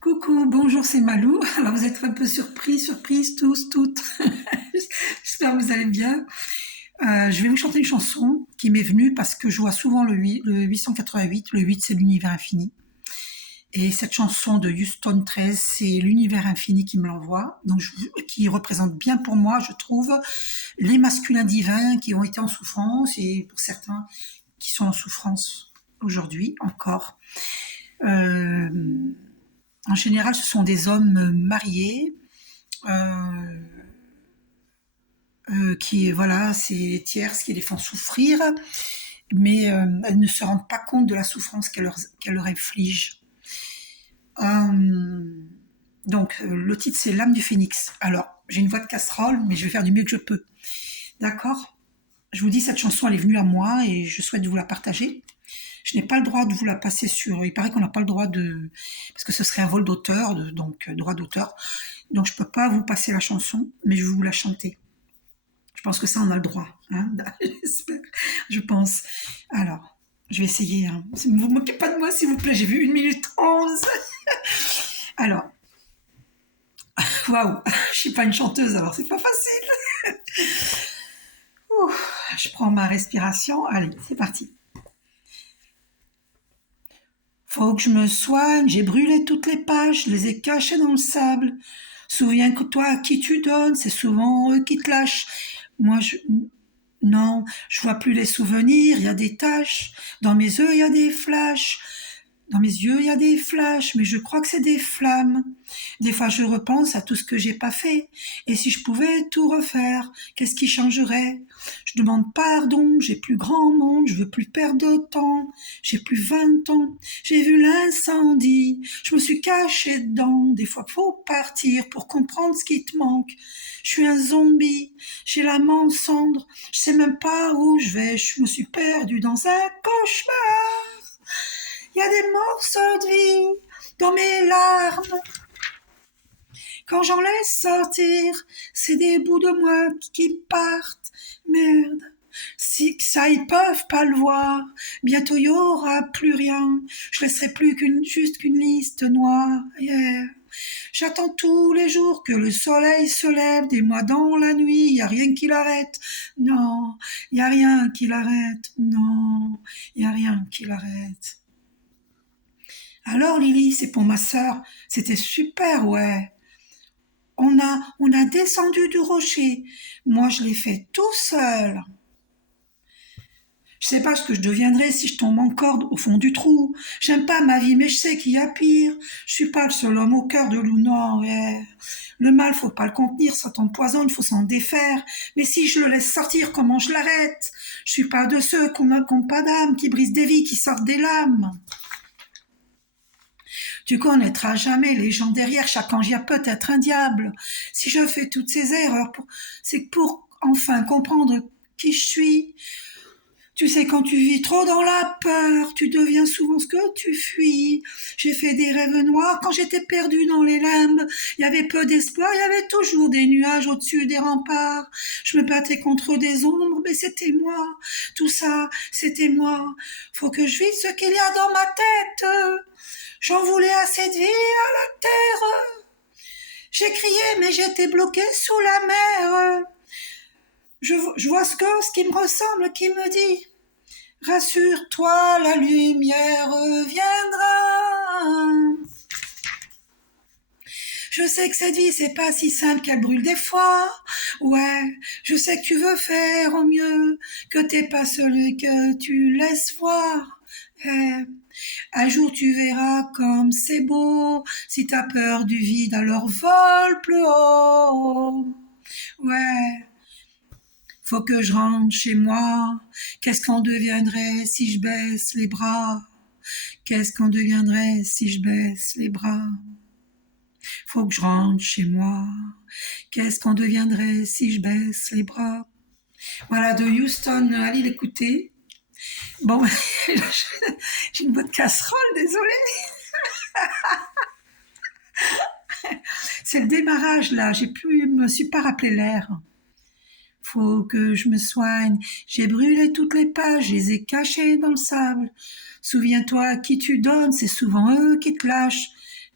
Coucou, bonjour, c'est Malou. Alors vous êtes un peu surprises tous, toutes. J'espère que vous allez bien. Je vais vous chanter une chanson qui m'est venue parce que je vois souvent le 888. Le 8, c'est l'univers infini. Et cette chanson de Houston 13, c'est l'univers infini qui me l'envoie, donc qui représente bien pour moi, je trouve, les masculins divins qui ont été en souffrance et pour certains qui sont en souffrance aujourd'hui encore. Euh, En général, ce sont des hommes mariés euh, qui, voilà, c'est les tierces qui les font souffrir, mais elles ne se rendent pas compte de la souffrance qu'elles leur infligent. Euh, le titre, c'est L'âme du phénix. Alors, j'ai une voix de casserole, mais je vais faire du mieux que je peux. D'accord. Je vous dis, cette chanson, elle est venue à moi et je souhaite vous la partager. Je n'ai pas le droit de vous la passer sur. Il paraît qu'on n'a pas le droit de. Parce que ce serait un vol d'auteur, donc droit d'auteur. Donc je peux pas vous passer la chanson, mais je vais vous la chanter. Je pense que ça, on a le droit. Hein. J'espère. Je pense. Alors, je vais essayer. Hein. Ne vous moquez pas de moi, s'il vous plaît. J'ai vu 1 minute 11. Alors, waouh, je suis pas une chanteuse, alors c'est pas facile. Ouh, je prends ma respiration. Allez, c'est parti. Faut que je me soigne, j'ai brûlé toutes les pages, je les ai cachées dans le sable. Souviens que toi, à qui tu donnes, c'est souvent eux qui te lâchent. Moi, non, je vois plus les souvenirs, il y a des taches. Dans mes yeux, il y a des flashs. Dans mes yeux, il y a des flashs, mais je crois que c'est des flammes. Des fois, je repense à tout ce que j'ai pas fait. Et si je pouvais tout refaire, qu'est-ce qui changerait? Je demande pardon, j'ai plus grand monde, je veux plus perdre de temps. J'ai plus 20 ans, j'ai vu l'incendie, je me suis caché dedans. Des fois, faut partir pour comprendre ce qui te manque. Je suis un zombie, j'ai l'âme en cendre, je sais même pas où je vais, je me suis perdu dans un cauchemar. Il y a des morceaux de vie dans mes larmes. Quand j'en laisse sortir, c'est des bouts de moi qui partent. Merde. Si ça, ils peuvent pas le voir. Bientôt, il y aura plus rien. Je laisserai plus juste qu'une liste noire. Yeah. J'attends tous les jours que le soleil se lève, des mois dans la nuit, y a rien qui l'arrête. Non, y a rien qui l'arrête. Non, y a rien qui l'arrête. Alors Lily, c'est pour ma sœur. C'était super, ouais. On a descendu du rocher. Moi, je l'ai fait tout seul. Je sais pas ce que je deviendrai si je tombe encore au fond du trou. J'aime pas ma vie, mais je sais qu'il y a pire. Je suis pas le seul homme au cœur de loup, non, ouais. Le mal, faut pas le contenir, ça t'empoisonne, faut s'en défaire. Mais si je le laisse sortir, comment je l'arrête? Je suis pas de ceux qui n'ont pas d'âme, qui brisent des vies, qui sortent des lames. Tu connaîtras jamais les gens derrière, chaque ange y a peut-être un diable. Si je fais toutes ces erreurs, c'est pour enfin comprendre qui je suis. Tu sais, quand tu vis trop dans la peur, tu deviens souvent ce que tu fuis. J'ai fait des rêves noirs quand j'étais perdue dans les limbes. Il y avait peu d'espoir, il y avait toujours des nuages au-dessus des remparts. Je me battais contre des ombres, mais c'était moi. Tout ça, c'était moi. Faut que je vise ce qu'il y a dans ma tête. J'en voulais assez de vie à la terre. J'ai crié, mais j'étais bloquée sous la mer. Je vois ce qui me ressemble, qui me dit rassure-toi, la lumière viendra. Je sais que cette vie, c'est pas si simple qu'elle brûle des fois. Ouais, je sais que tu veux faire au mieux, que t'es pas celui que tu laisses voir. Eh, un jour tu verras comme c'est beau. Si t'as peur du vide, alors vole plus haut. Ouais, faut que je rentre chez moi. Qu'est-ce qu'on deviendrait si je baisse les bras? Qu'est-ce qu'on deviendrait si je baisse les bras? Faut que je rentre chez moi. Qu'est-ce qu'on deviendrait si je baisse les bras? Voilà, de Houston, allez l'écouter. Bon, j'ai une voix de casserole, désolée. C'est le démarrage là, me suis pas rappelé l'air. Faut que je me soigne, j'ai brûlé toutes les pages, je les ai cachées dans le sable. Souviens-toi, à qui tu donnes, c'est souvent eux qui te lâchent.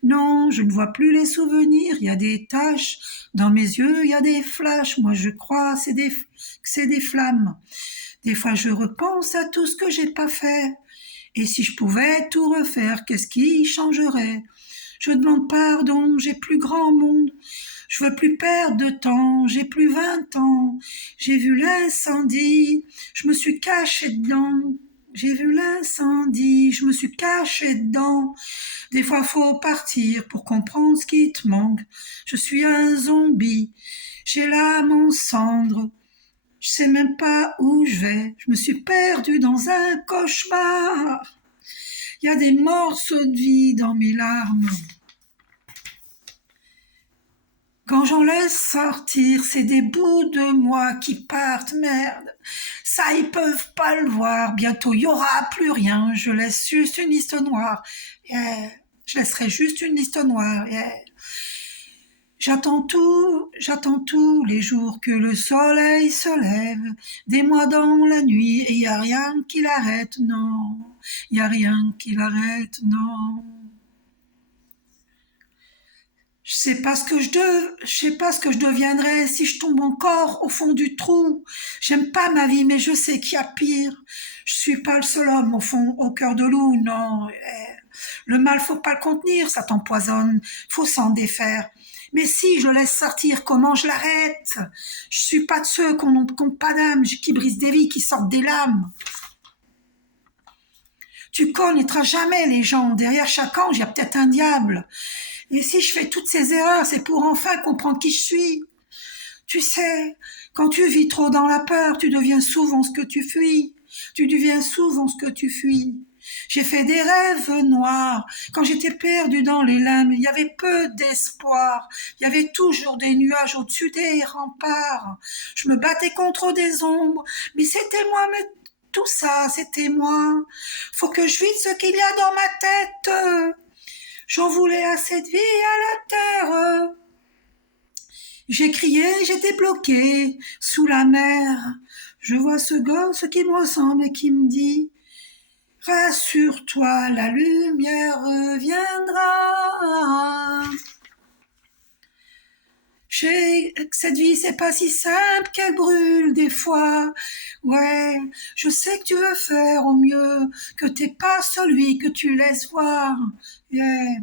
Non, je ne vois plus les souvenirs, il y a des taches. Dans mes yeux, il y a des flashs. Moi, je crois que c'est des flammes. Des fois, je repense à tout ce que j'ai pas fait. Et si je pouvais tout refaire, qu'est-ce qui changerait? Je demande pardon, j'ai plus grand monde. Je veux plus perdre de temps, j'ai plus 20 ans. J'ai vu l'incendie, je me suis caché dedans. J'ai vu l'incendie, je me suis caché dedans. Des fois, faut partir pour comprendre ce qui te manque. Je suis un zombie, j'ai l'âme en cendres. Je sais même pas où je vais. Je me suis perdu dans un cauchemar. Il y a des morceaux de vie dans mes larmes. Quand j'en laisse sortir, c'est des bouts de moi qui partent, merde. Ça, ils peuvent pas le voir. Bientôt, il y aura plus rien. Je laisse juste une liste noire. Yeah. Je laisserai juste une liste noire. Yeah. J'attends tous les jours que le soleil se lève, des mois dans la nuit, et y a rien qui l'arrête, non. Y a rien qui l'arrête, non. Je sais pas ce que je deviendrais si je tombe encore au fond du trou. J'aime pas ma vie, mais je sais qu'il y a pire. Je suis pas le seul homme au fond, au cœur de loup, non. Le mal, faut pas le contenir, ça t'empoisonne. Faut s'en défaire. Mais si je le laisse sortir, comment je l'arrête? Je suis pas de ceux qu'on n'ont pas d'âme, qui brisent des vies, qui sortent des lames. Tu connaîtras jamais les gens. Derrière chaque ange, il y a peut-être un diable. Et si je fais toutes ces erreurs, c'est pour enfin comprendre qui je suis. Tu sais, quand tu vis trop dans la peur, tu deviens souvent ce que tu fuis. Tu deviens souvent ce que tu fuis. J'ai fait des rêves noirs. Quand j'étais perdu dans les limbes, il y avait peu d'espoir. Il y avait toujours des nuages au-dessus des remparts. Je me battais contre des ombres, mais c'était moi, mais tout ça, c'était moi. Faut que je vide ce qu'il y a dans ma tête. J'en voulais à cette vie, à la terre. J'ai crié, j'étais bloqué sous la mer. Je vois ce gosse qui me ressemble et qui me dit: rassure-toi, la lumière reviendra. Cette vie, c'est pas si simple qu'elle brûle des fois. Ouais, je sais que tu veux faire au mieux, que t'es pas celui que tu laisses voir. Yeah.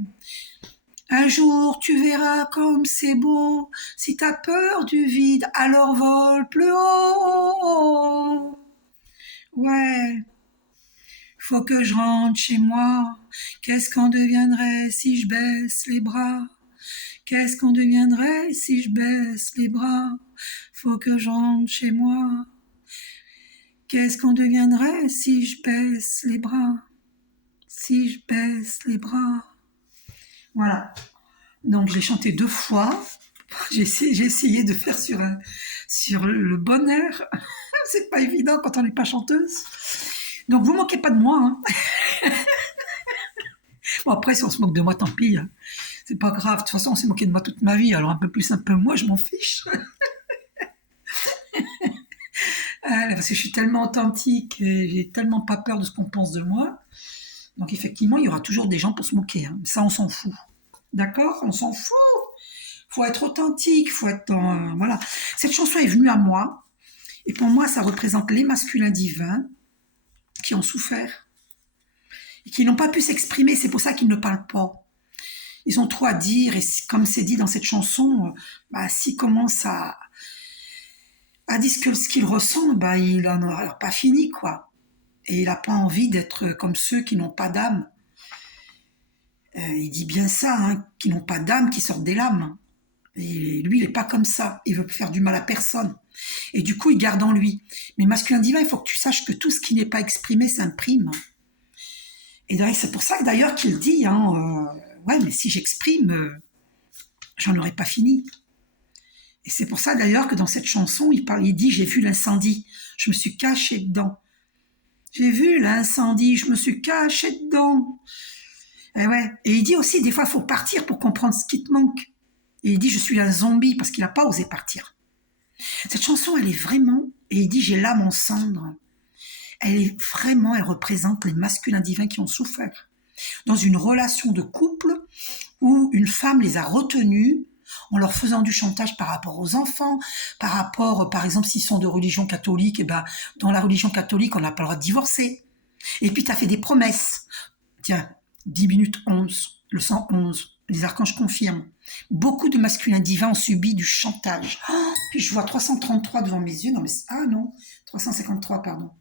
Un jour, tu verras comme c'est beau. Si t'as peur du vide, alors vole plus haut. Ouais, faut que je rentre chez moi. Qu'est-ce qu'on deviendrait si je baisse les bras? Qu'est-ce qu'on deviendrait si je baisse les bras? Faut que je rentre chez moi. Qu'est-ce qu'on deviendrait si je baisse les bras? Si je baisse les bras. Voilà. Donc je l'ai chanté 2 fois. J'ai essayé de faire sur le bon air. C'est pas évident quand on n'est pas chanteuse. Donc vous moquez pas de moi. Hein. Bon, après, si on se moque de moi, tant pis. Hein. C'est pas grave. De toute façon, on s'est moqué de moi toute ma vie. Alors un peu plus, un peu moins, je m'en fiche. Parce que je suis tellement authentique et j'ai tellement pas peur de ce qu'on pense de moi. Donc effectivement, il y aura toujours des gens pour se moquer. Hein. Ça, on s'en fout. D'accord? On s'en fout. Faut être authentique, faut être dans, voilà. Cette chanson est venue à moi, et pour moi, ça représente les masculins divins qui ont souffert et qui n'ont pas pu s'exprimer. C'est pour ça qu'ils ne parlent pas. Ils ont trop à dire, et comme c'est dit dans cette chanson, s'ils commencent à dire ce qu'il ressent, il n'en aura pas fini, quoi. Et il n'a pas envie d'être comme ceux qui n'ont pas d'âme. Il dit bien ça, hein, qui n'ont pas d'âme, qui sortent des lames. Et lui, il n'est pas comme ça. Il veut faire du mal à personne. Et du coup, il garde en lui. Mais masculin divin, il faut que tu saches que tout ce qui n'est pas exprimé s'imprime. Et c'est pour ça que d'ailleurs qu'il dit, ouais, mais si j'exprime, j'en aurais pas fini. Et c'est pour ça d'ailleurs que dans cette chanson, il dit, j'ai vu l'incendie, je me suis caché dedans. J'ai vu l'incendie, je me suis caché dedans. Et ouais. Et il dit aussi, des fois, il faut partir pour comprendre ce qui te manque. Et il dit, je suis un zombie, parce qu'il n'a pas osé partir. Cette chanson, elle est vraiment, et il dit, j'ai l'âme en cendre. Elle représente les masculins divins qui ont souffert. Dans une relation de couple où une femme les a retenus en leur faisant du chantage par rapport aux enfants, par rapport, par exemple, s'ils sont de religion catholique, et ben, dans la religion catholique, on n'a pas le droit de divorcer. Et puis, tu as fait des promesses. Tiens, 10 minutes 11, le 111, les archanges confirment. Beaucoup de masculins divins ont subi du chantage. Oh, puis je vois 333 devant mes yeux. Non, mais ah non, 353, pardon.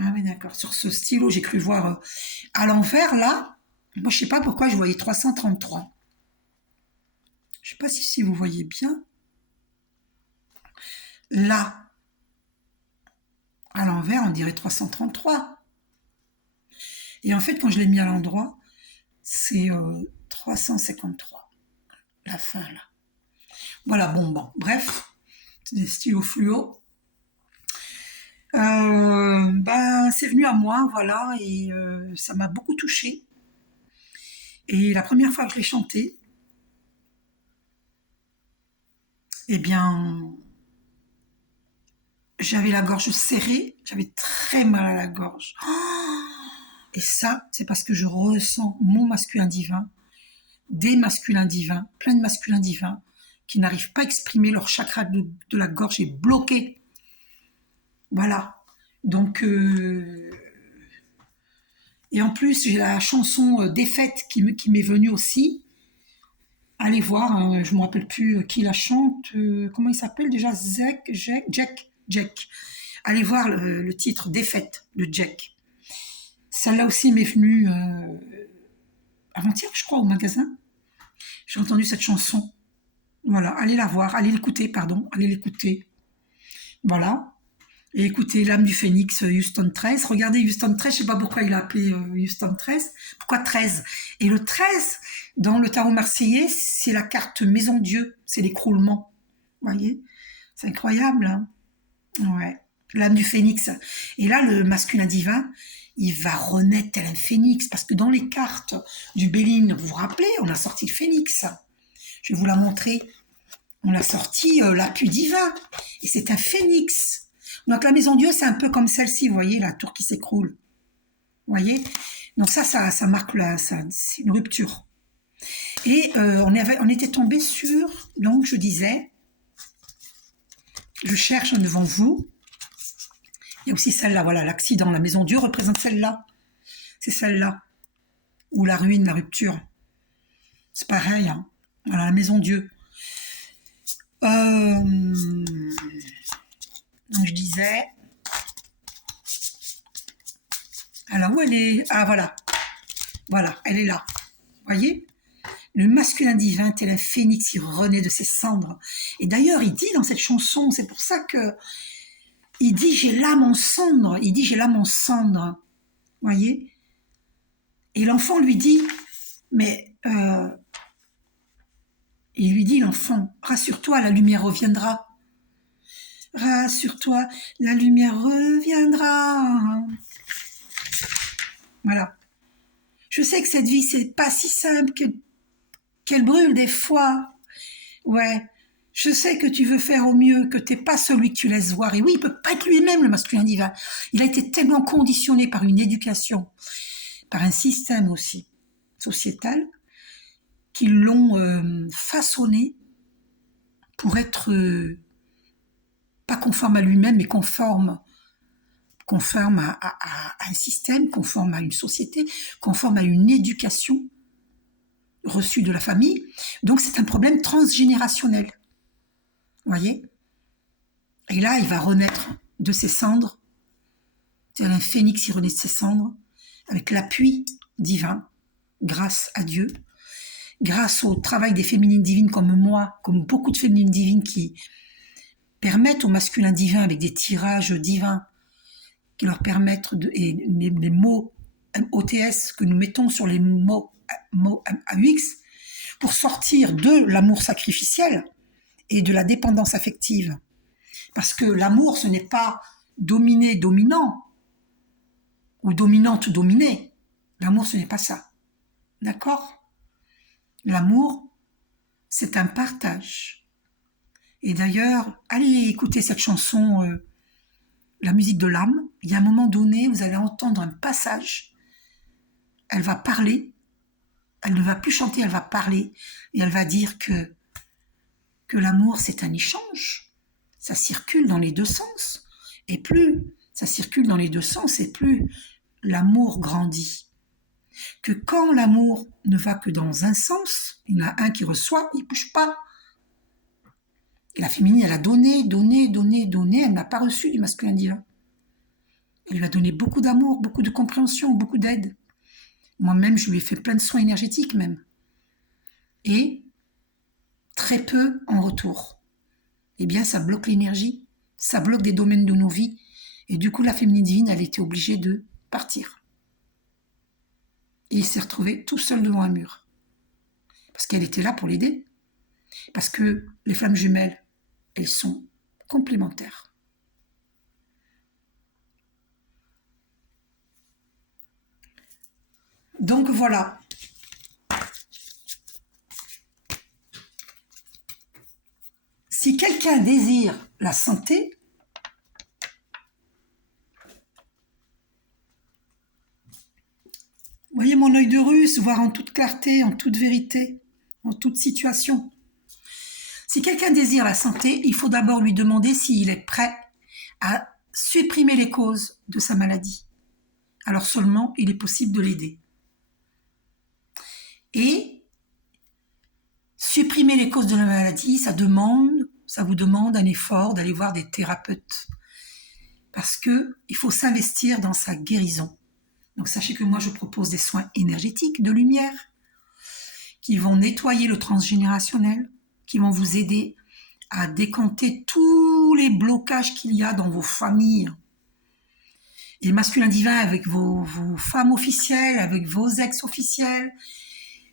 Ah oui, d'accord. Sur ce stylo, j'ai cru voir à l'envers, là. Moi, je sais pas pourquoi je voyais 333. Je sais pas si vous voyez bien. Là, à l'envers, on dirait 333. Et en fait, quand je l'ai mis à l'endroit, c'est 353. La fin, là. Voilà, bon. Bref, c'est des stylos fluo. C'est venu à moi, voilà, et ça m'a beaucoup touchée. Et la première fois que je l'ai chanté, eh bien, j'avais la gorge serrée, j'avais très mal à la gorge. Et ça, c'est parce que je ressens mon masculin divin, des masculins divins, plein de masculins divins, qui n'arrivent pas à exprimer leur chakra de la gorge est bloqué. Voilà. Donc, et en plus, j'ai la chanson Défaite qui m'est venue aussi. Allez voir, hein, je ne me rappelle plus qui la chante. Comment il s'appelle déjà? Jack. Allez voir le titre Défaite de Jack. Celle-là aussi m'est venue avant-hier, je crois, au magasin. J'ai entendu cette chanson. Voilà, allez la voir, allez l'écouter. Voilà. Et écoutez, l'âme du phénix, Houston 13. Regardez Houston 13, je ne sais pas pourquoi il a appelé Houston 13. Pourquoi 13? Et le 13, dans le tarot marseillais, c'est la carte Maison Dieu, c'est l'écroulement. Vous voyez? C'est incroyable, hein? Ouais. L'âme du phénix. Et là, le masculin divin, il va renaître tel un phénix. Parce que dans les cartes du Béline, vous vous rappelez, on a sorti le phénix. Je vais vous la montrer. On a sorti l'appui divin. Et c'est un phénix. Donc la maison Dieu, c'est un peu comme celle-ci, vous voyez, la tour qui s'écroule. Vous voyez? Donc ça marque c'est une rupture. Et on était tombé sur, donc je disais, je cherche devant vous. Il y a aussi celle-là, voilà, l'accident, la maison Dieu représente celle-là. C'est celle-là. Ou la ruine, la rupture. C'est pareil, hein. Voilà, la maison Dieu. Donc je disais, alors où elle est? Ah voilà, elle est là. Vous voyez? Le masculin divin tel un phénix, il renaît de ses cendres. Et d'ailleurs, il dit dans cette chanson, c'est pour ça que il dit j'ai l'âme en cendres. Il dit j'ai l'âme en cendres. Vous voyez? Et l'enfant lui dit, mais il lui dit l'enfant, rassure-toi, la lumière reviendra. Rassure-toi, la lumière reviendra. Voilà. Je sais que cette vie, c'est pas si simple, qu'elle brûle des fois. Ouais. Je sais que tu veux faire au mieux, que t'es pas celui que tu laisses voir. Et oui, il peut pas être lui-même, le masculin divin. Il a été tellement conditionné par une éducation, par un système aussi sociétal, qui l'ont façonné pour être pas conforme à lui-même, mais conforme à un système, conforme à une société, conforme à une éducation reçue de la famille. Donc c'est un problème transgénérationnel. Vous voyez? Et là, il va renaître de ses cendres, tel un phénix, il renaît de ses cendres, avec l'appui divin, grâce à Dieu, grâce au travail des féminines divines comme moi, comme beaucoup de féminines divines qui permettent au masculin divin, avec des tirages divins, qui leur permettent, et les mots OTS que nous mettons sur les mots AUX, pour sortir de l'amour sacrificiel et de la dépendance affective. Parce que l'amour, ce n'est pas dominé-dominant, ou dominante-dominée. L'amour, ce n'est pas ça. D'accord? L'amour, c'est un partage. Et d'ailleurs, allez écouter cette chanson, la musique de l'âme. Il y a un moment donné, vous allez entendre un passage. Elle va parler Elle ne va plus chanter, elle va parler. Et elle va dire que l'amour, c'est un échange. Ça circule dans les deux sens. Et plus ça circule dans les deux sens, et plus l'amour grandit. Que quand l'amour ne va que dans un sens, il y en a un qui reçoit, il ne bouge pas. Et la féminine, elle a donné, donné, donné, donné, elle n'a pas reçu du masculin divin. Elle lui a donné beaucoup d'amour, beaucoup de compréhension, beaucoup d'aide. Moi-même, je lui ai fait plein de soins énergétiques même. Et très peu en retour. Eh bien, ça bloque l'énergie, ça bloque des domaines de nos vies. Et du coup, la féminine divine, elle était obligée de partir. Et il s'est retrouvé tout seul devant un mur. Parce qu'elle était là pour l'aider. Parce que les flammes jumelles, elles sont complémentaires. Donc voilà. Si quelqu'un désire la santé, voyez mon œil de Russe, voir en toute clarté, en toute vérité, en toute situation. Si quelqu'un désire la santé, il faut d'abord lui demander s'il est prêt à supprimer les causes de sa maladie. Alors seulement, il est possible de l'aider. Et supprimer les causes de la maladie, ça vous demande un effort d'aller voir des thérapeutes. Parce qu'il faut s'investir dans sa guérison. Donc sachez que moi, je propose des soins énergétiques de lumière qui vont nettoyer le transgénérationnel, qui vont vous aider à décanter tous les blocages qu'il y a dans vos familles. Et masculin divin avec vos femmes officielles, avec vos ex officiels,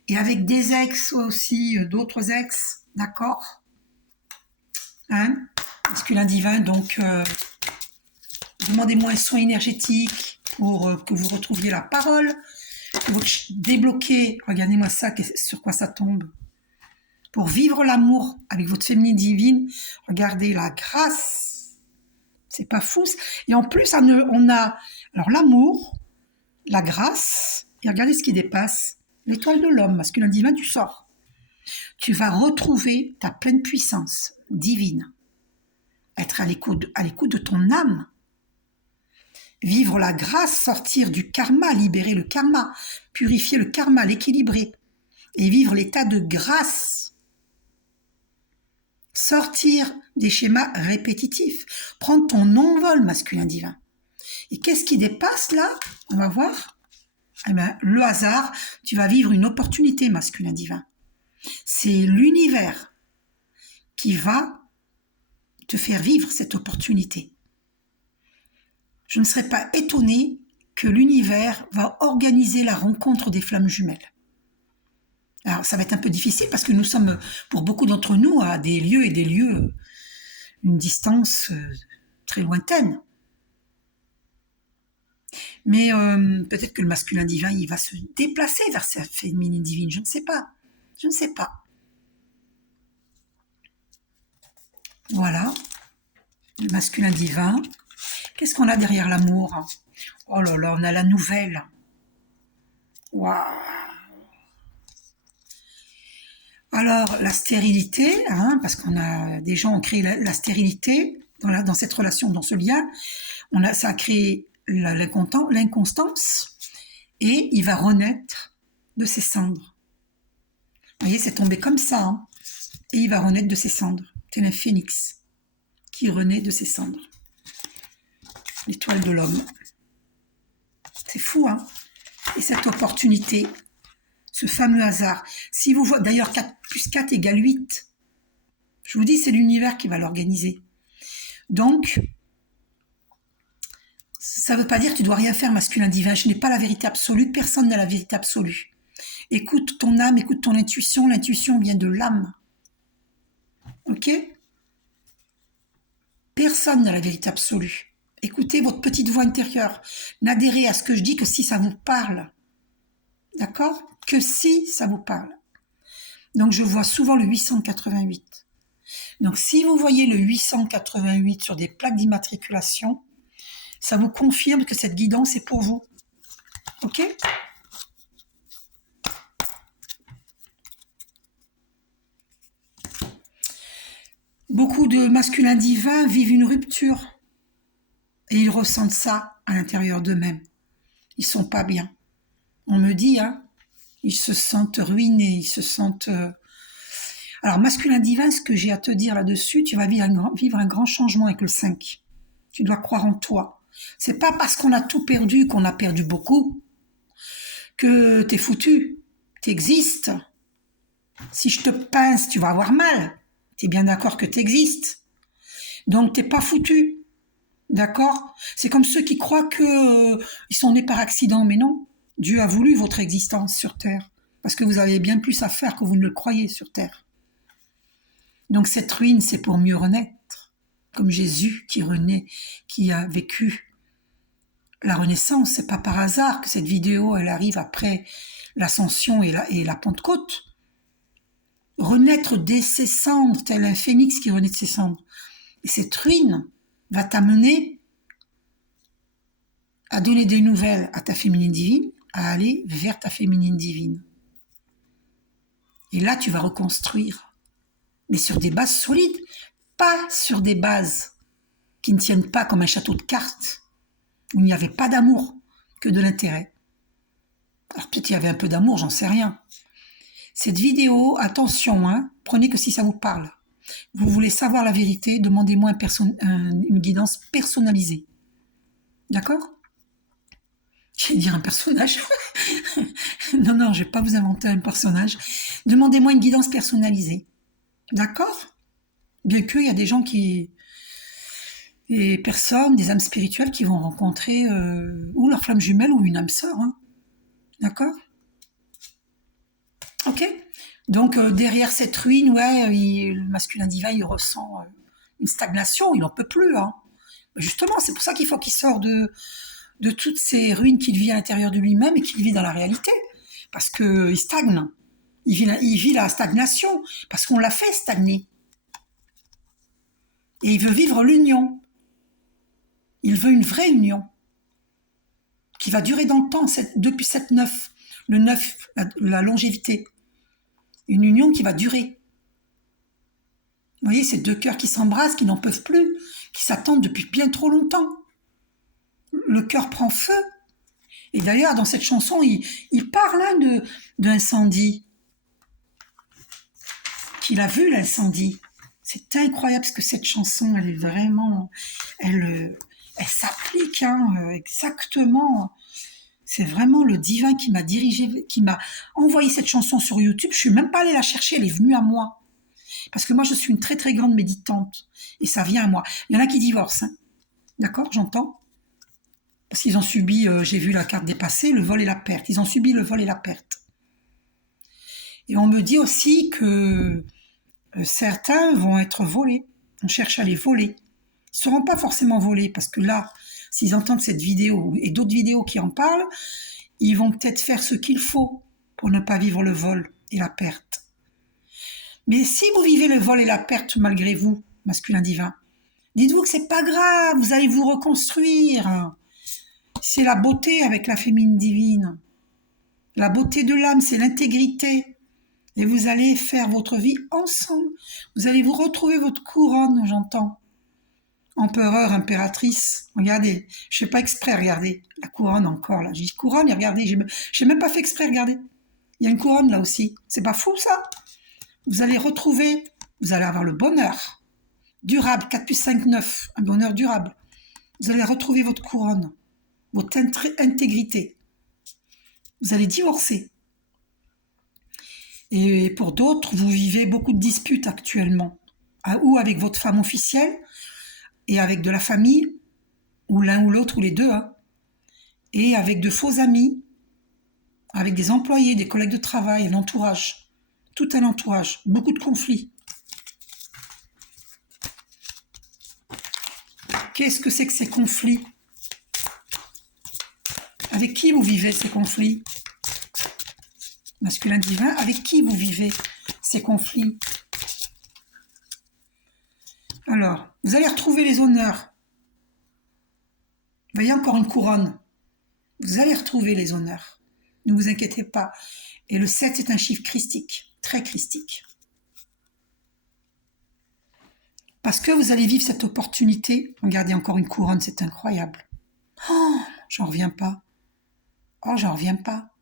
et avec des ex aussi, d'autres ex, d'accord, hein, masculin divin, donc demandez-moi un soin énergétique pour que vous retrouviez la parole, que vous débloquez, regardez-moi ça, sur quoi ça tombe, pour vivre l'amour avec votre féminine divine, regardez la grâce, c'est pas fou, et en plus on a alors l'amour, la grâce, et regardez ce qui dépasse, l'étoile de l'homme, masculin divin, tu sors. Tu vas retrouver ta pleine puissance divine. Être à l'écoute de ton âme. Vivre la grâce, sortir du karma, libérer le karma, purifier le karma, l'équilibrer. Et vivre l'état de grâce. Sortir des schémas répétitifs. Prendre ton envol, masculin divin. Et qu'est-ce qui dépasse là? On va voir. Eh bien, le hasard, tu vas vivre une opportunité, masculin divin. C'est l'univers qui va te faire vivre cette opportunité. Je ne serais pas étonnée que l'univers va organiser la rencontre des flammes jumelles. Alors, ça va être un peu difficile parce que nous sommes, pour beaucoup d'entre nous, à des lieux et des lieux, une distance très lointaine. Mais peut-être que le masculin divin, il va se déplacer vers sa féminine divine. Je ne sais pas. Je ne sais pas. Voilà. Le masculin divin. Qu'est-ce qu'on a derrière l'amour? Oh là là, on a la nouvelle. Waouh. Alors, la stérilité, hein, parce qu'on a des gens ont créé la stérilité dans cette relation, dans ce lien. Ça a créé l'inconstance et il va renaître de ses cendres. Vous voyez, c'est tombé comme ça. Hein, et il va renaître de ses cendres. C'est un phénix qui renaît de ses cendres. L'étoile de l'homme. C'est fou, hein? Et cette opportunité, ce fameux hasard. Si vous voyez, d'ailleurs, 4 plus 4 égale 8. Je vous dis, c'est l'univers qui va l'organiser. Donc, ça ne veut pas dire que tu dois rien faire, masculin divin. Je n'ai pas la vérité absolue. Personne n'a la vérité absolue. Écoute ton âme, écoute ton intuition. L'intuition vient de l'âme. Ok? Personne n'a la vérité absolue. Écoutez votre petite voix intérieure. N'adhérez à ce que je dis que si ça vous parle. D'accord? Que si ça vous parle. Donc, je vois souvent le 888. Donc, si vous voyez le 888 sur des plaques d'immatriculation, ça vous confirme que cette guidance est pour vous. Ok? Beaucoup de masculins divins vivent une rupture et ils ressentent ça à l'intérieur d'eux-mêmes. Ils sont pas bien. On me dit, hein, ils se sentent ruinés, ils se sentent... Alors, masculin divin, ce que j'ai à te dire là-dessus, tu vas vivre un grand changement avec le 5. Tu dois croire en toi. C'est pas parce qu'on a tout perdu qu'on a perdu beaucoup que t'es foutu. T'existes. Si je te pince, tu vas avoir mal. T'es bien d'accord que t'existes. Donc, t'es pas foutu. D'accord? C'est comme ceux qui croient que ils sont nés par accident, mais non. Dieu a voulu votre existence sur Terre. Parce que vous avez bien plus à faire que vous ne le croyez sur Terre. Donc cette ruine, c'est pour mieux renaître. Comme Jésus qui renaît, qui a vécu la Renaissance. C'est pas par hasard que cette vidéo, elle arrive après l'Ascension et la Pentecôte. Renaître dès ses cendres, tel un phénix qui renaît de ses cendres. Et cette ruine va t'amener à donner des nouvelles à ta féminine divine, à aller vers ta féminine divine. Et là, tu vas reconstruire, mais sur des bases solides, pas sur des bases qui ne tiennent pas comme un château de cartes, où il n'y avait pas d'amour, que de l'intérêt. Alors peut-être il y avait un peu d'amour, j'en sais rien. Cette vidéo, attention, hein, prenez que si ça vous parle. Vous voulez savoir la vérité, demandez-moi une guidance personnalisée. D'accord? J'allais dire un personnage. Non, je ne vais pas vous inventer un personnage. Demandez-moi une guidance personnalisée. D'accord? Bien qu'il y a des gens des personnes, des âmes spirituelles qui vont rencontrer ou leur flamme jumelle ou une âme sœur. Hein. D'accord? Ok? Donc derrière cette ruine, ouais, le masculin divin, il ressent une stagnation, il n'en peut plus. Hein. Justement, c'est pour ça qu'il faut qu'il sorte de toutes ces ruines qu'il vit à l'intérieur de lui-même et qu'il vit dans la réalité. Parce qu'il stagne. Il vit la stagnation, parce qu'on l'a fait stagner. Et il veut vivre l'union. Il veut une vraie union qui va durer dans le temps, depuis cette 9, le 9, la longévité. Une union qui va durer. Vous voyez, ces deux cœurs qui s'embrassent, qui n'en peuvent plus, qui s'attendent depuis bien trop longtemps. Le cœur prend feu. Et d'ailleurs, dans cette chanson, il parle hein, d'incendie. Qu'il a vu l'incendie. C'est incroyable parce que cette chanson, elle est vraiment... Elle s'applique hein, exactement. C'est vraiment le divin qui m'a dirigé, qui m'a envoyé cette chanson sur YouTube. Je suis même pas allée la chercher, elle est venue à moi. Parce que moi, je suis une très très grande méditante. Et ça vient à moi. Il y en a qui divorcent. Hein. D'accord, j'entends. Parce qu'ils ont subi, j'ai vu la carte dépasser, le vol et la perte. Ils ont subi le vol et la perte. Et on me dit aussi que certains vont être volés. On cherche à les voler. Ils ne seront pas forcément volés parce que là, s'ils entendent cette vidéo et d'autres vidéos qui en parlent, ils vont peut-être faire ce qu'il faut pour ne pas vivre le vol et la perte. Mais si vous vivez le vol et la perte malgré vous, masculin divin, dites-vous que c'est pas grave, vous allez vous reconstruire. C'est la beauté avec la féminine divine. La beauté de l'âme, c'est l'intégrité. Et vous allez faire votre vie ensemble. Vous allez vous retrouver votre couronne, j'entends. Empereur, impératrice. Regardez, je fais pas exprès, regardez. La couronne encore, là. J'ai dit couronne et regardez, j'ai même pas fait exprès, regardez. Il y a une couronne là aussi. C'est pas fou, ça? Vous allez retrouver, vous allez avoir le bonheur. Durable, 4 plus 5, 9. Un bonheur durable. Vous allez retrouver votre couronne. Votre intégrité. Vous allez divorcer. Et pour d'autres, vous vivez beaucoup de disputes actuellement. Ou avec votre femme officielle, et avec de la famille, ou l'un ou l'autre, ou les deux, hein. Et avec de faux amis, avec des employés, des collègues de travail, un entourage. Tout un entourage. Beaucoup de conflits. Qu'est-ce que c'est que ces conflits? Avec qui vous vivez ces conflits? Masculin divin, avec qui vous vivez ces conflits? Alors, vous allez retrouver les honneurs. Vous voyez encore une couronne. Vous allez retrouver les honneurs. Ne vous inquiétez pas. Et le 7, c'est un chiffre christique, très christique. Parce que vous allez vivre cette opportunité. Regardez, encore une couronne, c'est incroyable. Oh, j'en reviens pas. Oh, j'en reviens pas.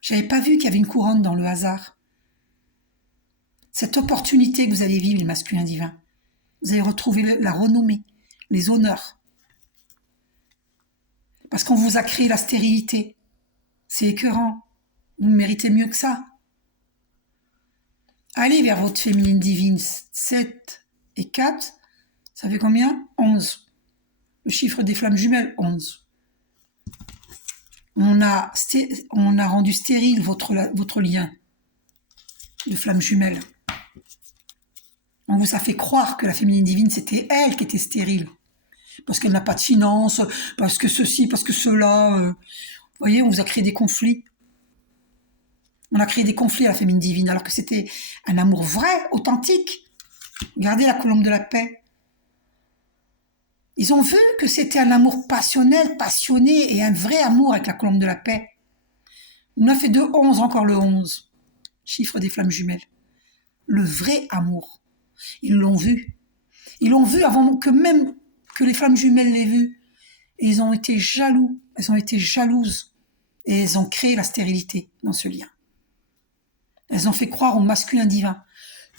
J'avais pas vu qu'il y avait une couronne dans le hasard. Cette opportunité que vous allez vivre, les masculins divins, vous allez retrouver la renommée, les honneurs. Parce qu'on vous a créé la stérilité. C'est écœurant. Vous méritez mieux que ça. Allez vers votre féminine divine. 7 et 4, ça fait combien? 11. Le chiffre des flammes jumelles, 11. On a rendu stérile votre lien de flammes jumelles. On vous a fait croire que la féminine divine, c'était elle qui était stérile. Parce qu'elle n'a pas de finances, parce que ceci, parce que cela. Vous voyez, on vous a créé des conflits. On a créé des conflits à la féminine divine, alors que c'était un amour vrai, authentique. Regardez la colombe de la paix. Ils ont vu que c'était un amour passionnel, passionné, et un vrai amour avec la colombe de la paix. 9 et 2, 11, encore le 11. Chiffre des flammes jumelles. Le vrai amour. Ils l'ont vu. Ils l'ont vu avant que même que les flammes jumelles l'aient vu. Et ils ont été jaloux. Elles ont été jalouses. Et elles ont créé la stérilité dans ce lien. Elles ont fait croire au masculin divin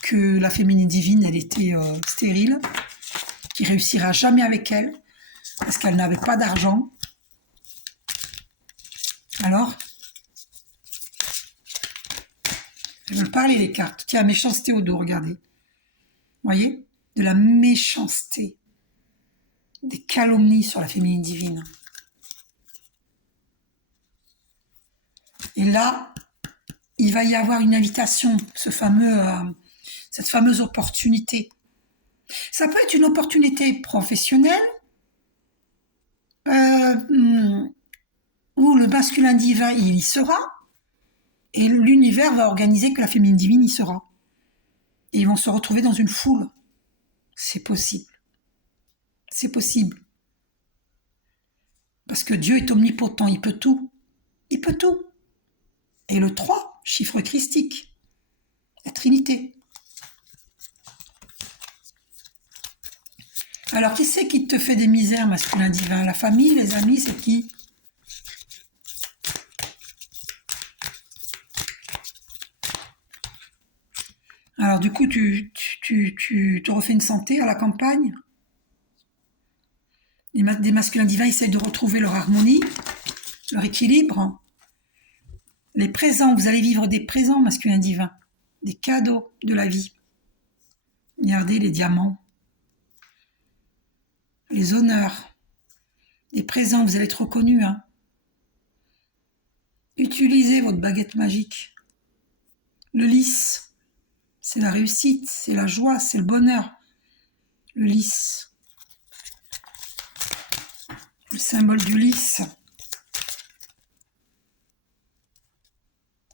que la féminine divine, elle était stérile, qu'il ne réussira jamais avec elle, parce qu'elle n'avait pas d'argent. Alors, elles veulent parler les cartes. Tiens, méchanceté au dos, regardez. Vous voyez? De la méchanceté. Des calomnies sur la féminine divine. Et là, il va y avoir une invitation, cette fameuse opportunité. Ça peut être une opportunité professionnelle, où le masculin divin, il y sera, et l'univers va organiser que la féminine divine y sera. Et ils vont se retrouver dans une foule. C'est possible. C'est possible. Parce que Dieu est omnipotent, il peut tout. Il peut tout. Et le 3, chiffre christique. La Trinité. Alors, qui c'est qui te fait des misères, masculin divin? La famille, les amis, c'est qui? Alors, du coup, tu te refais une santé à la campagne? Des masculins divins essayent de retrouver leur harmonie, leur équilibre. Les présents, vous allez vivre des présents, masculins divins, des cadeaux de la vie. Regardez les diamants, les honneurs, les présents, vous allez être reconnus. Hein. Utilisez votre baguette magique. Le lys, c'est la réussite, c'est la joie, c'est le bonheur. Le lys, le symbole du lys.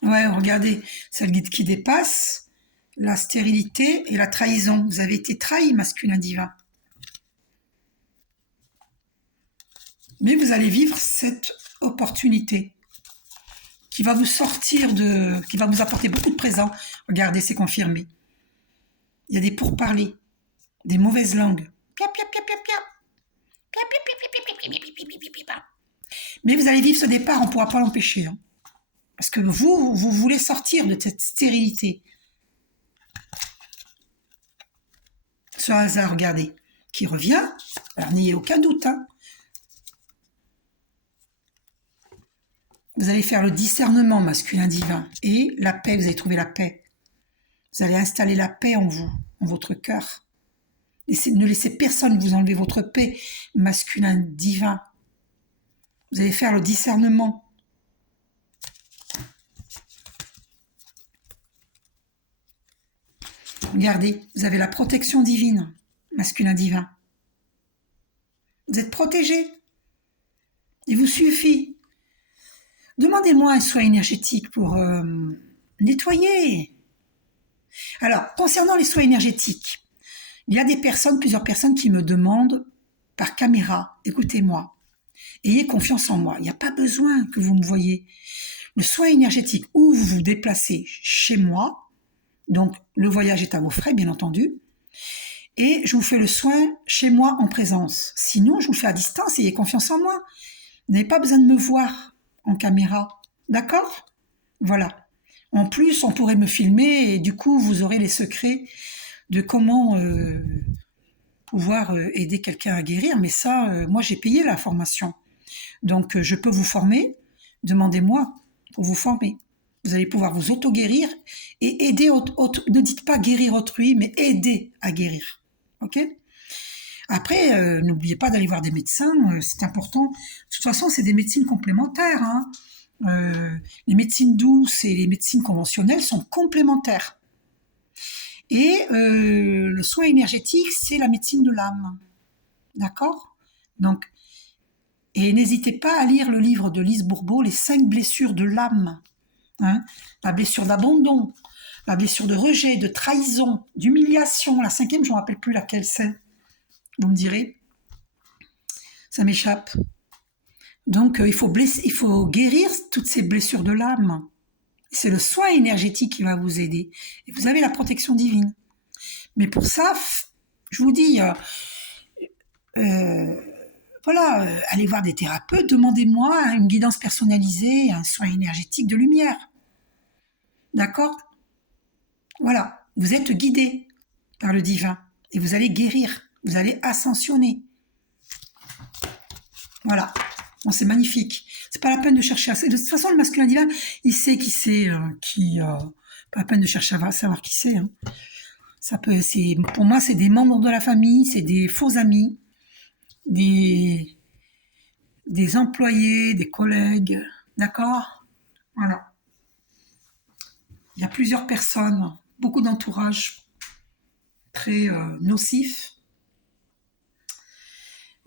Ouais, regardez, c'est le guide qui dépasse, la stérilité et la trahison. Vous avez été trahi, masculin divin. Mais vous allez vivre cette opportunité qui va vous qui va vous apporter beaucoup de présents. Regardez, c'est confirmé. Il y a des pourparlers, des mauvaises langues. Mais vous allez vivre ce départ, on ne pourra pas l'empêcher. Hein. Parce que vous voulez sortir de cette stérilité. Ce hasard, regardez, qui revient. Alors n'ayez aucun doute. Hein. Vous allez faire le discernement masculin divin et la paix, vous allez trouver la paix. Vous allez installer la paix en vous, en votre cœur. Ne laissez personne vous enlever votre paix masculin divin. Vous allez faire le discernement. Regardez, vous avez la protection divine, masculin divin. Vous êtes protégé. Il vous suffit. Demandez-moi un soin énergétique pour nettoyer. Alors, concernant les soins énergétiques, il y a plusieurs personnes qui me demandent par caméra, écoutez-moi, ayez confiance en moi, il n'y a pas besoin que vous me voyez. Le soin énergétique, où vous vous déplacez chez moi, donc le voyage est à vos frais, bien entendu, et je vous fais le soin chez moi en présence. Sinon, je vous le fais à distance et ayez confiance en moi. Vous n'avez pas besoin de me voir en caméra. D'accord? Voilà. En plus, on pourrait me filmer et du coup, vous aurez les secrets de comment pouvoir aider quelqu'un à guérir. Mais ça, moi, j'ai payé la formation. Donc, je peux vous former. Demandez-moi pour vous former. Vous allez pouvoir vous auto-guérir et aider ne dites pas guérir autrui, mais aider à guérir. Ok? Après, n'oubliez pas d'aller voir des médecins, c'est important. De toute façon, c'est des médecines complémentaires. Hein. Les médecines douces et les médecines conventionnelles sont complémentaires. Et le soin énergétique, c'est la médecine de l'âme. D'accord? Donc, et n'hésitez pas à lire le livre de Lise Bourbeau, Les 5 blessures de l'âme. Hein, la blessure d'abandon, la blessure de rejet, de trahison, d'humiliation. La 5e, je ne me rappelle plus laquelle c'est. Vous me direz. Ça m'échappe. Donc, il faut guérir toutes ces blessures de l'âme. C'est le soin énergétique qui va vous aider. Et vous avez la protection divine. Mais pour ça, je vous dis, voilà, allez voir des thérapeutes, demandez-moi une guidance personnalisée, un soin énergétique de lumière. D'accord? Voilà, vous êtes guidé par le divin et vous allez guérir, vous allez ascensionner. Voilà, bon, c'est magnifique. C'est pas la peine de chercher à... De toute façon, le masculin divin, il sait qui c'est, pas la peine de chercher à savoir qui c'est. Hein. Pour moi, c'est des membres de la famille, c'est des faux amis, des employés, des collègues, d'accord? Voilà. Il y a plusieurs personnes, beaucoup d'entourage très nocif.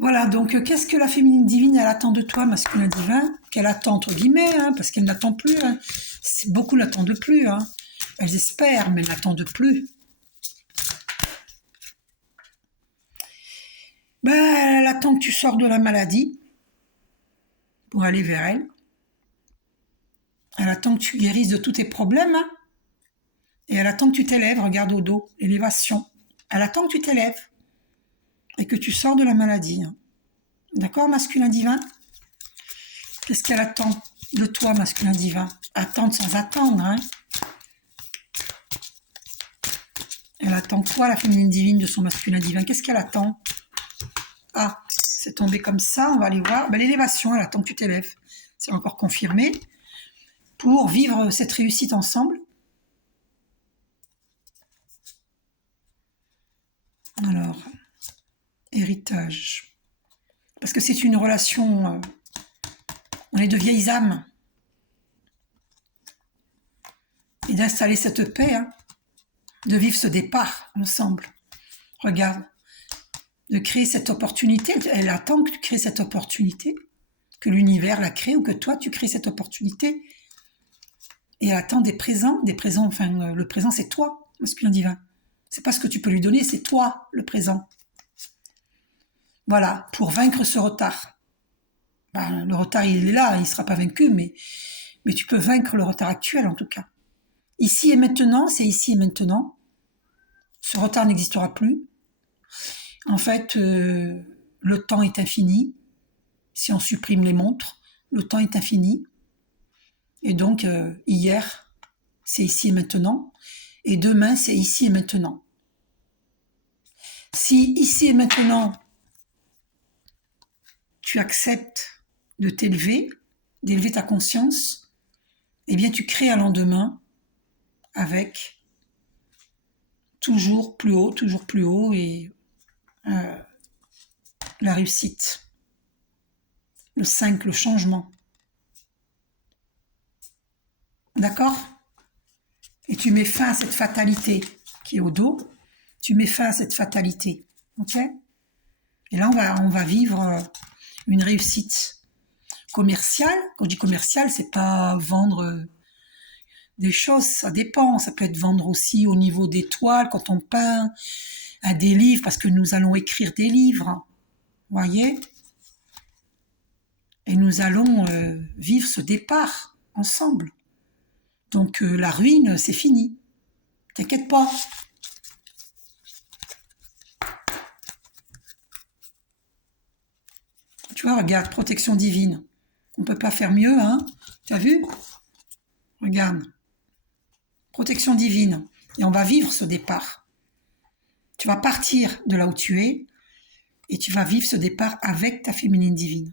Voilà, donc qu'est-ce que la féminine divine, elle attend de toi, masculin divin? Qu'elle attend, entre guillemets, hein, parce qu'elle n'attend plus. Hein. Beaucoup n'attendent plus. Hein. Elles espèrent, mais elles n'attendent plus. Ben, elle attend que tu sors de la maladie pour aller vers elle. Elle attend que tu guérisses de tous tes problèmes. Hein. Et elle attend que tu t'élèves, regarde au dos, élévation. Elle attend que tu t'élèves et que tu sors de la maladie. Hein. D'accord, masculin divin? Qu'est-ce qu'elle attend de toi, masculin divin? Attendre sans attendre. Hein. Elle attend quoi, la féminine divine, de son masculin divin? Qu'est-ce qu'elle attend? Ah, c'est tombé comme ça, on va aller voir. Ben, l'élévation, elle attend que tu t'élèves. C'est encore confirmé. Pour vivre cette réussite ensemble. Alors, héritage. Parce que c'est une relation... on est de vieilles âmes. Et d'installer cette paix, hein, de vivre ce départ ensemble. Regarde, de créer cette opportunité. Elle attend que tu crées cette opportunité, que l'univers la crée ou que toi, tu crées cette opportunité. Et elle attend des présents, enfin, le présent, c'est toi, masculin divin. C'est pas ce que tu peux lui donner, c'est toi, le présent. Voilà, pour vaincre ce retard. Ben, le retard, il est là, il ne sera pas vaincu, mais tu peux vaincre le retard actuel, en tout cas. Ici et maintenant, c'est ici et maintenant. Ce retard n'existera plus. En fait, le temps est infini. Si on supprime les montres, le temps est infini. Et donc, hier, c'est ici et maintenant. Et demain, c'est ici et maintenant. Si ici et maintenant, tu acceptes de t'élever, d'élever ta conscience, eh bien, tu crées un lendemain avec toujours plus haut et la réussite. Le 5, le changement. D'accord? Et tu mets fin à cette fatalité qui est au dos. Tu mets fin à cette fatalité. Ok? Et là, on va vivre une réussite commerciale. Quand je dis commerciale, c'est pas vendre des choses, ça dépend. Ça peut être vendre aussi au niveau des toiles, quand on peint, à des livres, parce que nous allons écrire des livres. Vous voyez? Et nous allons vivre ce départ ensemble. Donc la ruine, c'est fini. T'inquiète pas. regarde, protection divine. On ne peut pas faire mieux, hein. Tu as vu? Regarde. Protection divine. Et on va vivre ce départ. Tu vas partir de là où tu es et tu vas vivre ce départ avec ta féminine divine.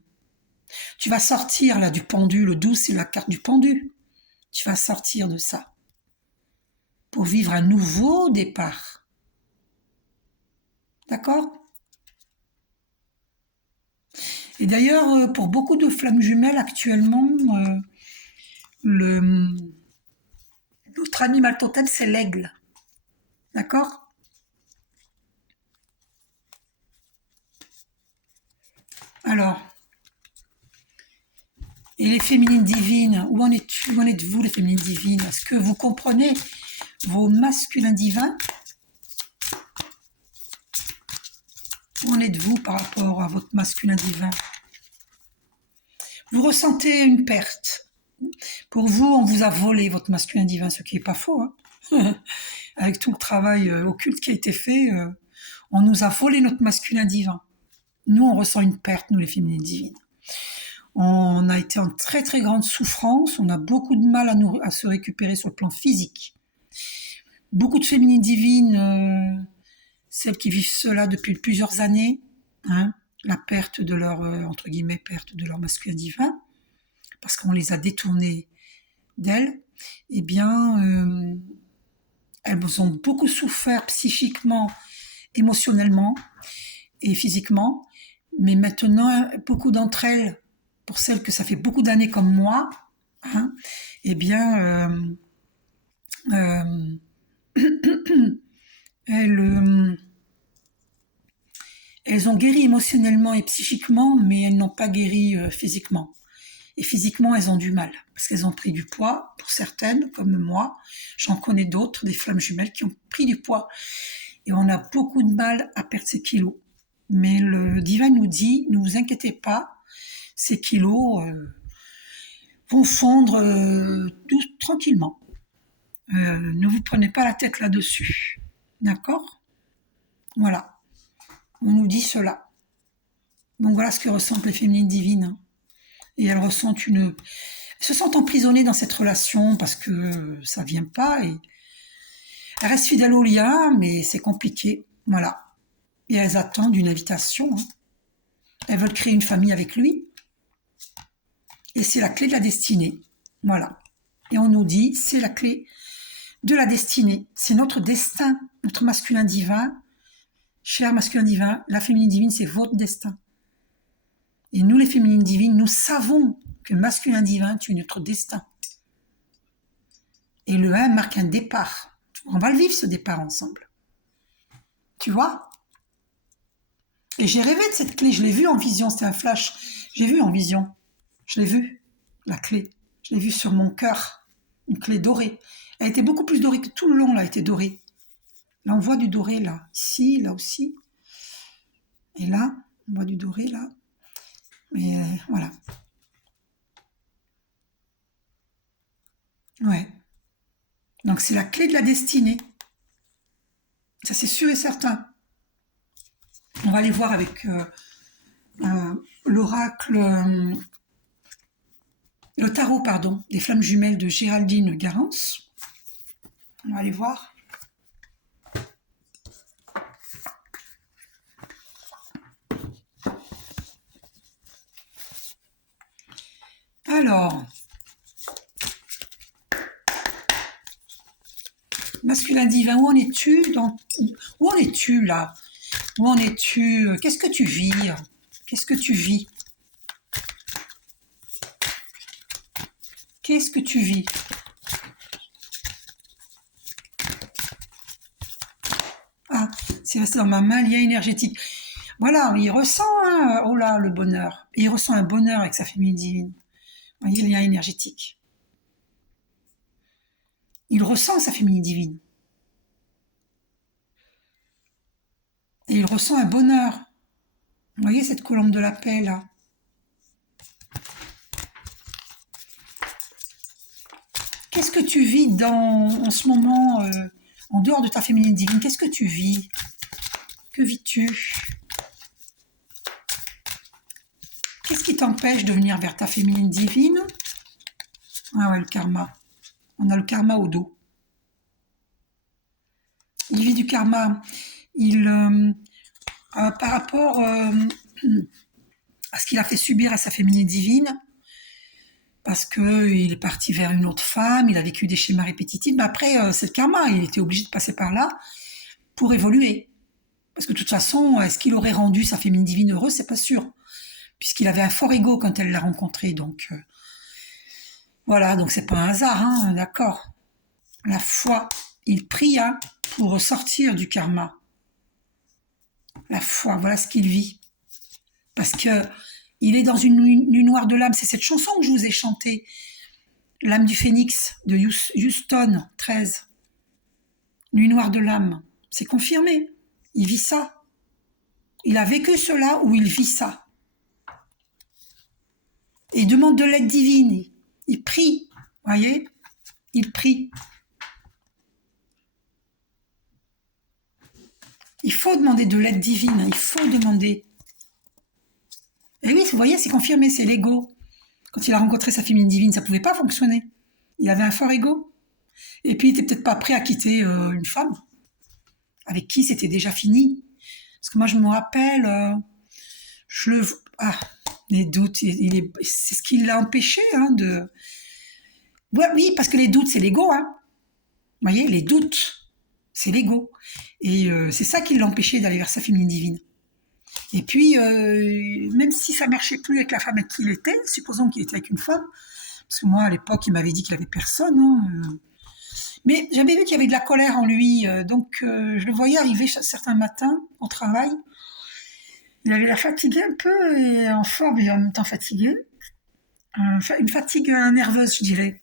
Tu vas sortir là du pendu. Le 12, c'est la carte du pendu. Tu vas sortir de ça pour vivre un nouveau départ. D'accord? Et d'ailleurs, pour beaucoup de flammes jumelles actuellement, notre animal totem, c'est l'aigle. D'accord? Alors, et les féminines divines, où en êtes-vous les féminines divines? Est-ce que vous comprenez vos masculins divins? Où en êtes-vous par rapport à votre masculin divin? Vous ressentez une perte. Pour vous, on vous a volé votre masculin divin, ce qui n'est pas faux. Hein. Avec tout le travail occulte qui a été fait, on nous a volé notre masculin divin. Nous, on ressent une perte, nous les féminines divines. On a été en très très grande souffrance, on a beaucoup de mal à se récupérer sur le plan physique. Beaucoup de féminines divines, celles qui vivent cela depuis plusieurs années, hein, la perte de leur, entre guillemets, perte de leur masculin divin, parce qu'on les a détournées d'elles, eh bien, elles ont beaucoup souffert psychiquement, émotionnellement et physiquement, mais maintenant, beaucoup d'entre elles, pour celles que ça fait beaucoup d'années comme moi, hein, eh bien, elles ont guéri émotionnellement et psychiquement, mais elles n'ont pas guéri physiquement. Et physiquement, elles ont du mal, parce qu'elles ont pris du poids, pour certaines, comme moi. J'en connais d'autres, des flammes jumelles, qui ont pris du poids. Et on a beaucoup de mal à perdre ces kilos. Mais le divin nous dit, ne vous inquiétez pas, ces kilos vont fondre tranquillement. Ne vous prenez pas la tête là-dessus. D'accord? Voilà. On nous dit cela. Donc voilà ce que ressentent les féminines divines. Et elles ressentent elles se sentent emprisonnées dans cette relation parce que ça vient pas et elles restent fidèles au lien, mais c'est compliqué. Voilà. Et elles attendent une invitation. Hein. Elles veulent créer une famille avec lui. Et c'est la clé de la destinée. Voilà. Et on nous dit, c'est la clé de la destinée. C'est notre destin, notre masculin divin. Cher masculin divin, la féminine divine, c'est votre destin. Et nous, les féminines divines, nous savons que masculin divin, tu es notre destin. Et le 1 marque un départ. On va le vivre, ce départ, ensemble. Tu vois? Et j'ai rêvé de cette clé, je l'ai vue en vision, c'était un flash. J'ai vu en vision. Je l'ai vue, la clé. Je l'ai vue sur mon cœur, une clé dorée. Elle était beaucoup plus dorée que tout le long, là, elle était dorée. Là, on voit du doré, là. Ici, là aussi. Et là, on voit du doré, là. Mais voilà. Ouais. Donc, c'est la clé de la destinée. Ça, c'est sûr et certain. On va aller voir avec l'oracle... le tarot, pardon, des flammes jumelles de Géraldine Garance. On va aller voir. Alors, masculin divin, où en es-tu où en es-tu là? Où en es-tu? Qu'est-ce que tu vis? Qu'est-ce que tu vis? Qu'est-ce que tu vis? Ah, c'est resté dans ma main, lien énergétique. Voilà, il ressent, hein, oh là, le bonheur. Et il ressent un bonheur avec sa féminine divine. Vous voyez, le lien énergétique. Il ressent sa féminine divine. Et il ressent un bonheur. Vous voyez cette colombe de la paix, là? Qu'est-ce que tu vis en ce moment, en dehors de ta féminine divine? Qu'est-ce que tu vis? Que vis-tu? Qu'est-ce qui t'empêche de venir vers ta féminine divine? Ah ouais, le karma. On a le karma au dos. Il vit du karma. Il, par rapport à ce qu'il a fait subir à sa féminine divine, parce qu'il est parti vers une autre femme, il a vécu des schémas répétitifs, mais après, c'est le karma, il était obligé de passer par là pour évoluer. Parce que de toute façon, est-ce qu'il aurait rendu sa féminine divine heureuse? C'est pas sûr. Puisqu'il avait un fort ego quand elle l'a rencontré, donc voilà, donc c'est pas un hasard, hein, d'accord. La foi, il prie hein, pour sortir du karma. La foi, voilà ce qu'il vit. Parce que il est dans une nuit noire de l'âme. C'est cette chanson que je vous ai chantée, L'âme du phénix de Houston 13. Nuit noire de l'âme. C'est confirmé. Il vit ça. Il a vécu cela ou il vit ça. Et il demande de l'aide divine. Il prie. Voyez? Il prie. Il faut demander de l'aide divine. Il faut demander. Et oui, vous voyez, c'est confirmé, c'est l'ego. Quand il a rencontré sa féminine divine, ça ne pouvait pas fonctionner. Il avait un fort ego. Et puis, il n'était peut-être pas prêt à quitter une femme avec qui c'était déjà fini. Parce que moi, je me rappelle, je le... Ah, les doutes, c'est ce qui l'a empêché hein, de... Ouais, oui, parce que les doutes, c'est l'ego. Hein. Vous voyez, les doutes, c'est l'ego. Et c'est ça qui l'a empêché d'aller vers sa féminine divine. Et puis, même si ça ne marchait plus avec la femme avec qui il était, supposons qu'il était avec une femme, parce que moi, à l'époque, il m'avait dit qu'il avait personne. Hein, mais j'avais vu qu'il y avait de la colère en lui, donc je le voyais arriver certains matins au travail. Il avait la fatigue un peu, et en forme et en même temps fatigué. Une fatigue nerveuse, je dirais.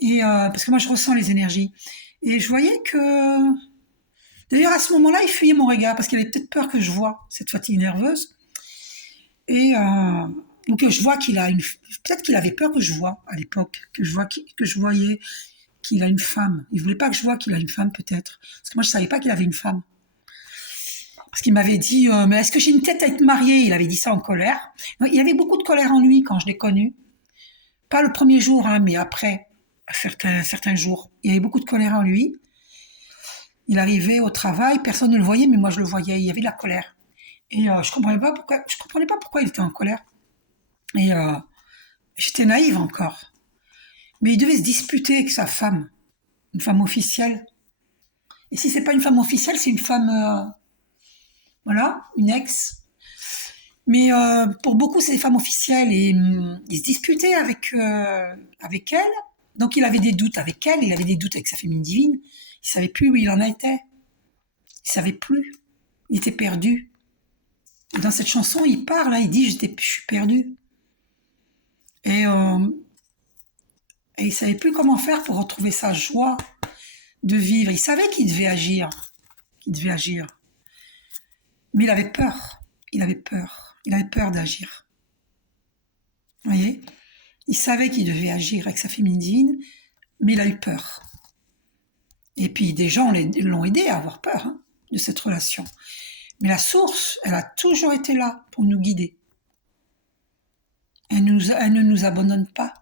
Et parce que moi, je ressens les énergies. Et je voyais que... D'ailleurs, à ce moment-là, il fuyait mon regard, parce qu'il avait peut-être peur que je voie cette fatigue nerveuse. Et donc je vois qu'il a une... Peut-être qu'il avait peur que je voie, à l'époque, que je voyais qu'il a une femme. Il voulait pas que je voie qu'il a une femme, peut-être. Parce que moi, je savais pas qu'il avait une femme. Parce qu'il m'avait dit, mais est-ce que j'ai une tête à être mariée? Il avait dit ça en colère. Il y avait beaucoup de colère en lui quand je l'ai connu. Pas le premier jour, hein, mais après, certains jours. Il y avait beaucoup de colère en lui. Il arrivait au travail, personne ne le voyait, mais moi je le voyais. Il y avait de la colère. Et je comprenais pas pourquoi il était en colère. Et j'étais naïve encore. Mais il devait se disputer avec sa femme, une femme officielle. Et si c'est pas une femme officielle, c'est une femme, voilà, une ex. Mais pour beaucoup, c'est des femmes officielles et il se disputait avec elle. Donc il avait des doutes avec elle, il avait des doutes avec sa féminine divine. Il savait plus où il en était. Il savait plus. Il était perdu. Et dans cette chanson, il parle, hein, il dit je suis perdu. Et, il savait plus comment faire pour retrouver sa joie de vivre. Il savait qu'il devait agir, mais il avait peur. Il avait peur d'agir. Vous voyez? Il savait qu'il devait agir avec sa féminine divine, mais il a eu peur. Et puis des gens l'ont aidé à avoir peur hein, de cette relation. Mais la source, elle a toujours été là pour nous guider. Elle ne nous abandonne pas.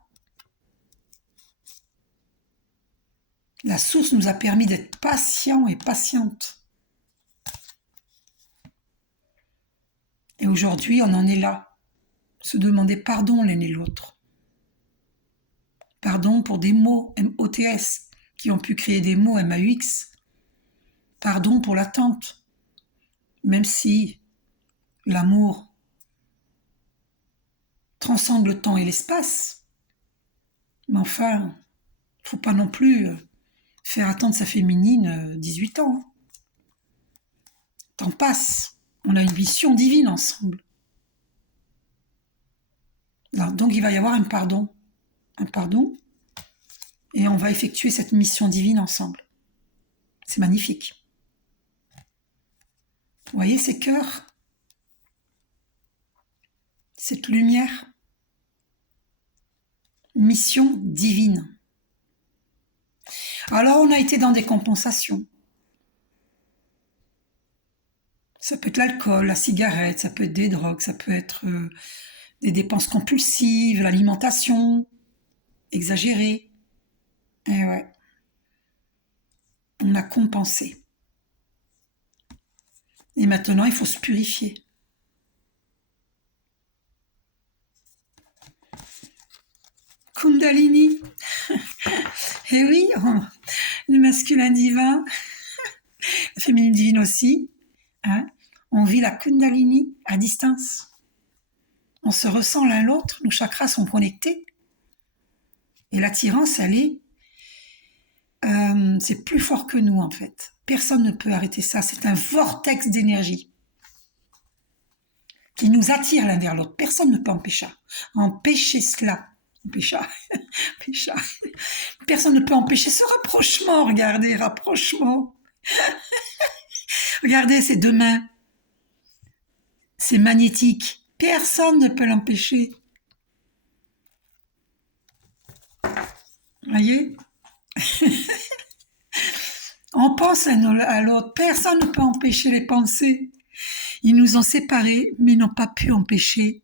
La source nous a permis d'être patients et patientes. Et aujourd'hui, on en est là. Se demander pardon l'un et l'autre. Pardon pour des mots M-O-T-S qui ont pu créer des mots M-A-U-X. Pardon pour l'attente. Même si l'amour transcende le temps et l'espace. Mais enfin, il ne faut pas non plus faire attendre sa féminine 18 ans. Temps passe. On a une mission divine ensemble. Alors, donc il va y avoir un pardon, et on va effectuer cette mission divine ensemble. C'est magnifique. Vous voyez ces cœurs, cette lumière, mission divine. Alors on a été dans des compensations. Ça peut être l'alcool, la cigarette, ça peut être des drogues, ça peut être des dépenses compulsives, l'alimentation exagérée. Et ouais, on a compensé. Et maintenant, il faut se purifier. Kundalini. Et oui, le masculin divin, le féminin divin aussi. Hein, on vit la Kundalini à distance. On se ressent l'un l'autre, nos chakras sont connectés. Et l'attirance, elle est... c'est plus fort que nous, en fait. Personne ne peut arrêter ça. C'est un vortex d'énergie qui nous attire l'un vers l'autre. Personne ne peut empêcher cela. Personne ne peut empêcher ce rapprochement. Regardez, rapprochement. Regardez ces deux mains. C'est magnétique. Personne ne peut l'empêcher. Voyez? On pense à l'autre. Personne ne peut empêcher les pensées. Ils nous ont séparés, mais n'ont pas pu empêcher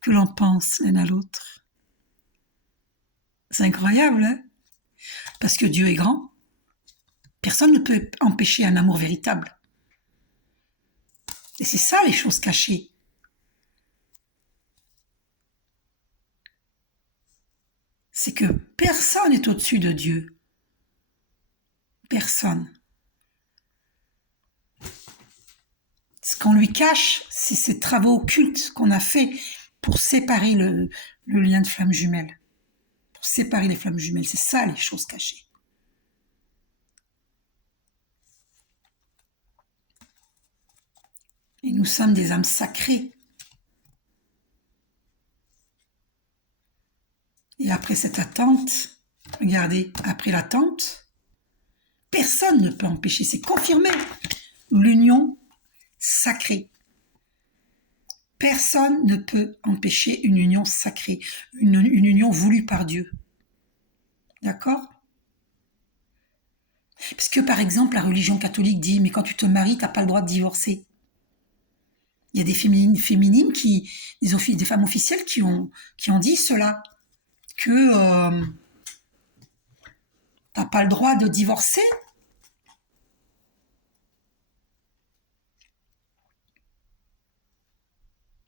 que l'on pense l'un à l'autre. C'est incroyable, hein? Parce que Dieu est grand. Personne ne peut empêcher un amour véritable. Et c'est ça les choses cachées. C'est que personne n'est au-dessus de Dieu. Personne. Ce qu'on lui cache, c'est ces travaux occultes qu'on a fait pour séparer le lien de flammes jumelles. Pour séparer les flammes jumelles. C'est ça les choses cachées. Et nous sommes des âmes sacrées. Et après cette attente, regardez, après l'attente, personne ne peut empêcher, c'est confirmé, l'union sacrée. Personne ne peut empêcher une union sacrée, une union voulue par Dieu. D'accord? Parce que par exemple, la religion catholique dit, mais quand tu te maries, tu n'as pas le droit de divorcer. Il y a des féminines des femmes officielles qui ont dit cela, que t'as pas le droit de divorcer.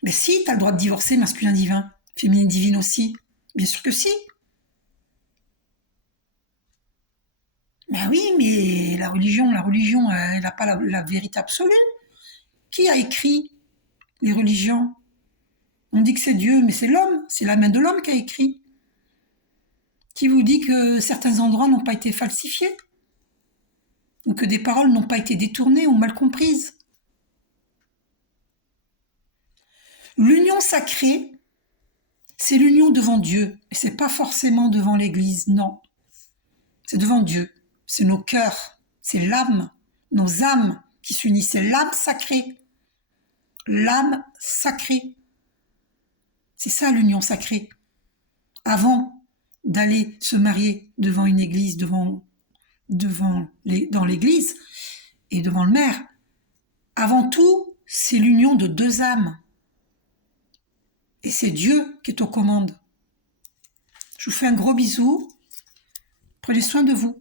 Mais si, t'as le droit de divorcer, masculin divin, féminin divine aussi. Bien sûr que si. Ben oui, mais la religion, elle n'a pas la vérité absolue. Qui a écrit les religions? On dit que c'est Dieu, mais c'est l'homme, c'est la main de l'homme qui a écrit. Qui vous dit que certains endroits n'ont pas été falsifiés? Ou que des paroles n'ont pas été détournées ou mal comprises? L'union sacrée, c'est l'union devant Dieu. Et c'est pas forcément devant l'Église, non. C'est devant Dieu. C'est nos cœurs, c'est l'âme, nos âmes qui s'unissent. C'est l'âme sacrée. L'âme sacrée. C'est ça l'union sacrée. Avant d'aller se marier devant une église, dans l'église et devant le maire, avant tout, c'est l'union de deux âmes. Et c'est Dieu qui est aux commandes. Je vous fais un gros bisou. Prenez soin de vous.